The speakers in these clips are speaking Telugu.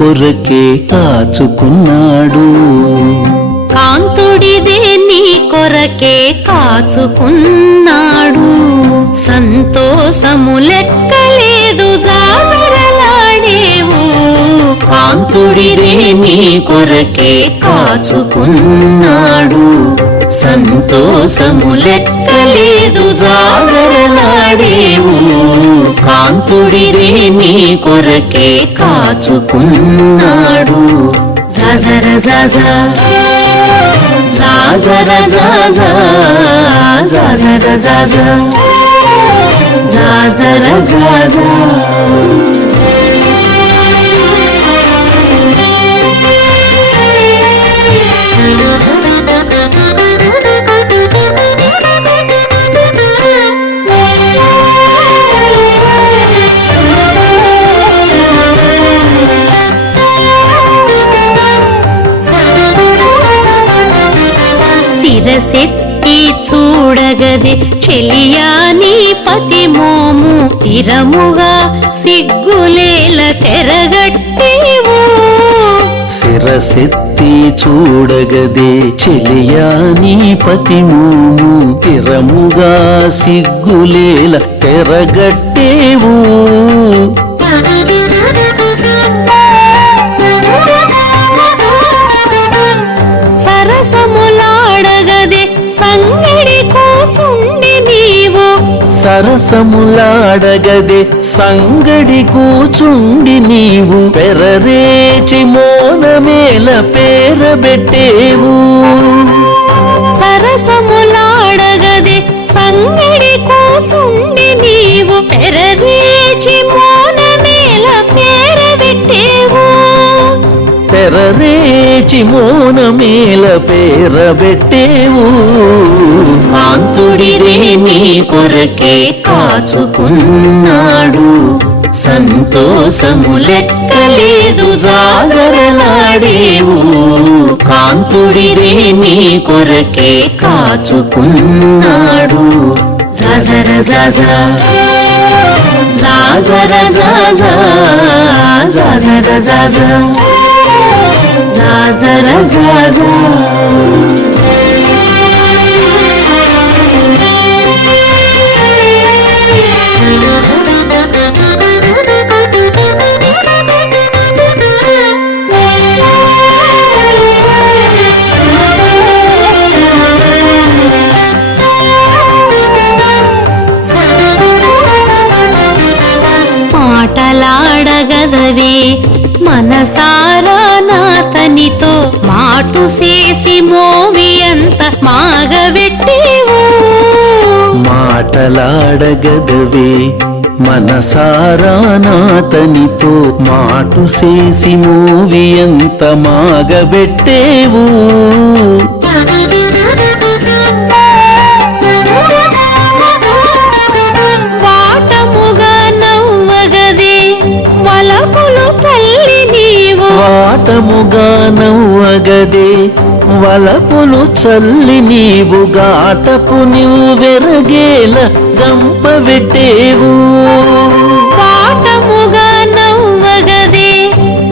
కొరకే కాచుకున్నాడు. కాంతుడిదే నీ కొరకే కాచుకున్నాడు. సంతోషము లెక్కలేదు జాజరలాడేవు. కాంతుడిదే నీ కొరకే కాచుకున్నాడు. సంతోషము లెక్కలేదు జాజరలాడేవు. కాంతుడిదే నీ కొరకే కాచుకున్నాడు. జాజర జాజా జాజర జాజా జాజర జాజా జాజర జాజా. శిరసెత్తి చూడగదే చెలియా నీ పతి మోము. తిరముగా సిగ్గులేల తెరగట్టేవు. శిరసెత్తి చూడగదే చెలియా నీ పతి మోము. తిరముగా సిగ్గులేల తెరగట్టేవు. సరసములాడగదే సంగడి కూచుండి నీవు. సరసములాడగదే సంగడి కూచుండి నీవు. పెరరేచి మోనమేల పేరబెట్టేవు. సరసములాడగదే సంగడి కూచుండి నీవు. పెరరేచి మోనమేల పేరబెట్టేవు. పెరరేచి మోనమేల పేరబెట్టేవు. కాంతుడిదే నీ కొరకే కాచుకున్నాడు. సంతోషము లెక్కలేదు జాజరలాడేవు. కాంతుడిదే నీ కొరకే కాచుకున్నాడు. జాజర జాజా జాజర జాజా జాజర జాజా జాజర జాజా. మాటలాడగదవే మనసారా నాతనితో. మాటు చేసి మోవి అంత మాగబెట్టేవు. మాటలాడగదవే మనసారా నాతనితో. మాటు చేసి మూవి ఎంత మాగబెట్టేవు. వాటముగా నవ్వగదే వలపులు చల్లి నీవు. వాటముగా నవ్వగదే వలపులు చల్లి నీవు. గాటపు నీవు వెరగేల గంపబెట్టేవు. వాటముగా నవ్వగదే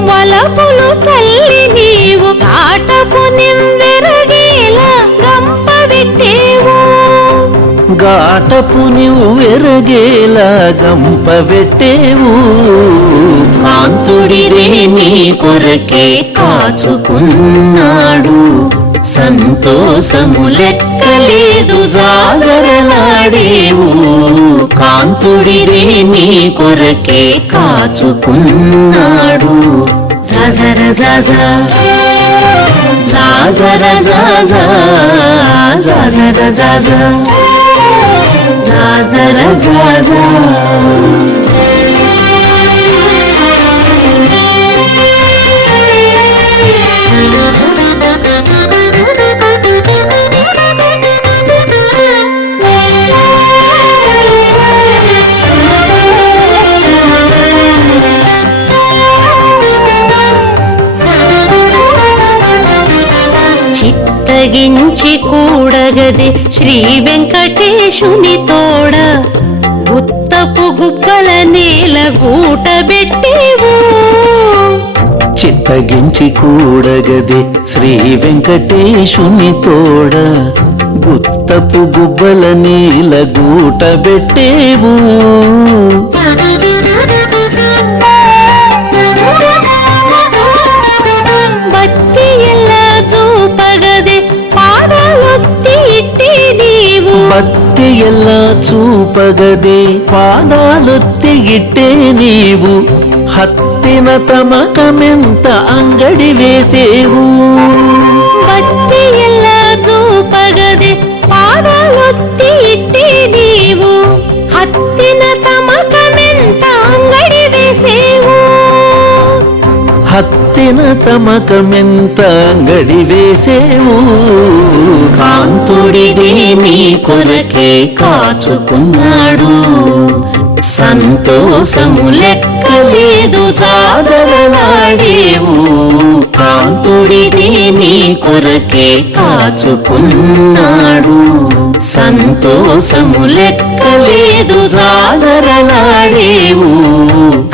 వలపులు చల్లి నీవు. గాటపు నిందెరగేల గంపబెట్టేవు. గాటపు నీవు వెరగేలా గంపబెట్టేవు. కాంతుడిదే నీ కొరకే కాచుకున్నాడు. సంతోషము లెక్కలేదు జాజరలాడేవు. కాంతుడిదే నీ కొరకే కాచుకున్నాడు. జాజర జాజా జాజర జాజా జాజర జాజా జాజర జాజా. చిత్తగించి కూడగదే శ్రీ వెంకటేశుని తోడ. ఉత్తపు గుబ్బల నేల గూటబెట్టేవు. చిత్తగించి కూడగదే శ్రీ వెంకటేశుని తోడ గుత్తపు గుబ్బల నీల గూట పెట్టేవు భక్తి ఎలా చూపగదే పాదాలొత్తి ఇట్టి నీవు భక్తి ఎలా చూపగదే పాదాలొత్తి ఇట్టే నీవు హత్తిన తమకమెంత అంగడి వేసేవు భక్తి ఎలా చూపగదే పాదాలొత్తి ఇట్టి నీవు హత్తిన తమకమెంత అంగడి వేసేవు హత్తిన తమకమెంత అంగడి వేసేవు కాంతుడిదే నీ కొరకే కాచుకున్నాడు సంతోషము లెక్కలేదు జాజరలాడేవు కాంతుడిదే నీ కొరకే కాచుకున్నాడు సంతోషము లెక్కలేదు జాజరలాడేవు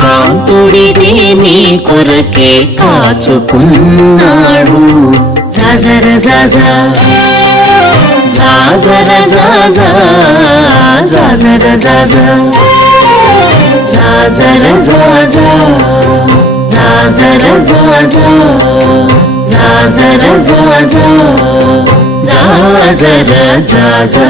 కాంతుడిదే నీ కొరకే కాచుకున్నాడు జాజర జాజా జాజర జాజా జాజర జాజా జాజర జాజా జాజర జాజా జాజర జాజా జాజర జాజా